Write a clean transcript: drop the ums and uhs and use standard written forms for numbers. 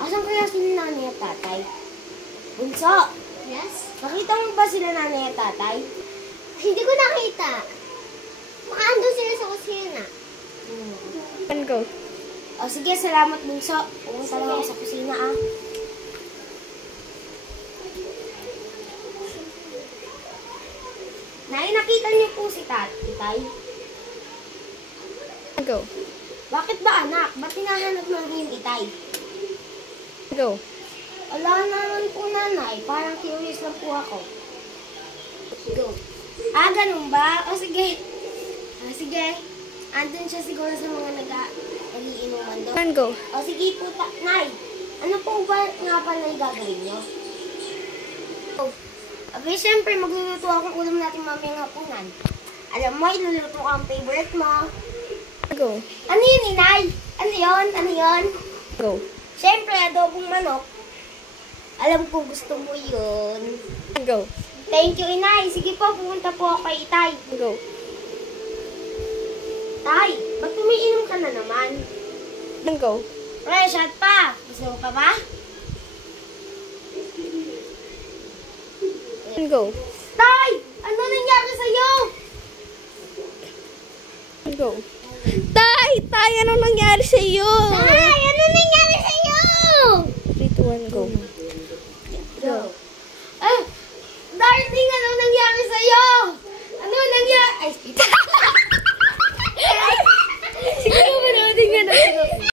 Asan kaya sila nanay at tatay? Bunso! Yes? Nakita mo ba sila nanay at tatay? Hindi ko nakita. Baka andun sila sa kusina. Go. O sige, salamat Bunso. Pumunta lang ako sa kusina ah. Nay, nakita niyo po si tatay? Go. Bakit ba anak? Ba't hinahanap mo yung itay? Go. Wala naman po nanay. Parang curious lang po ako. Go. Ah, ganun ba? O sige. Ah, sige. Andun siya siguro sa mga nag-iinuman doon. Go. O sige po, nay. Ano po ba nga pala yung gagawin niyo? Oh. Okay, siyempre magluluto akong ulam natin mamayang hapunan. Alam mo, iluluto ko ang favorite mo. Go. Ano yun, inay? Ano yun? Ano yun? Go. Siyempre, adobong manok. Alam ko gusto mo yun. Go. Thank you, inay. Sige po, pumunta po ako kay Itay. Go. Tay, ba't umiinom ka na naman? Go. Pre, shot pa. Gusto mo pa ba? Go. Tay, ano nangyari sa'yo? Go. Tay, ano nangyari sa iyo? Ay, ano nangyari sa'yo? 3, 2, 1, go. Go. Darling, ano nangyari sa'yo? Ano nangyari? Ay,